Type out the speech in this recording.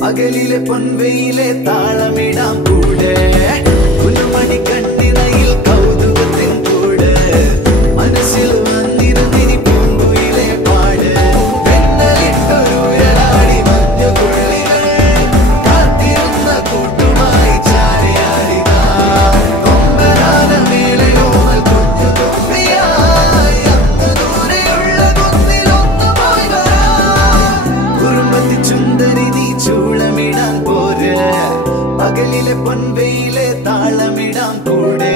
പകലിലെ പൊൻവെയിലെ താളമിടാം കൂടെ പുലമണി കണ്ണിനയിൽ കൗതുകത്തിൻ കൂടെ മനസ്സിൽ വന്നിരുന്നിനി പൂങ്കുയിലെ പാട് പെണ്ണലിട്ടൊരുഴലാടി മഞ്ഞുകുള്ളികൾ കാത്തിരുന്ന കൂട്ടുമായി ചാരിയാടിതാ കൊമ്പനാന മേളയോമൽ കുഞ്ഞു തുമ്പിയായി അന്ന് ദൂരെയുള്ള കുന്നിലൊന്നുമായി വരാം കുറുമ്പത്തി ചുന്ദരി ചൂളമിടാൻ പോരെ പകലിലെ പൊൻവെയിലെ താളമിടാം കൂടെ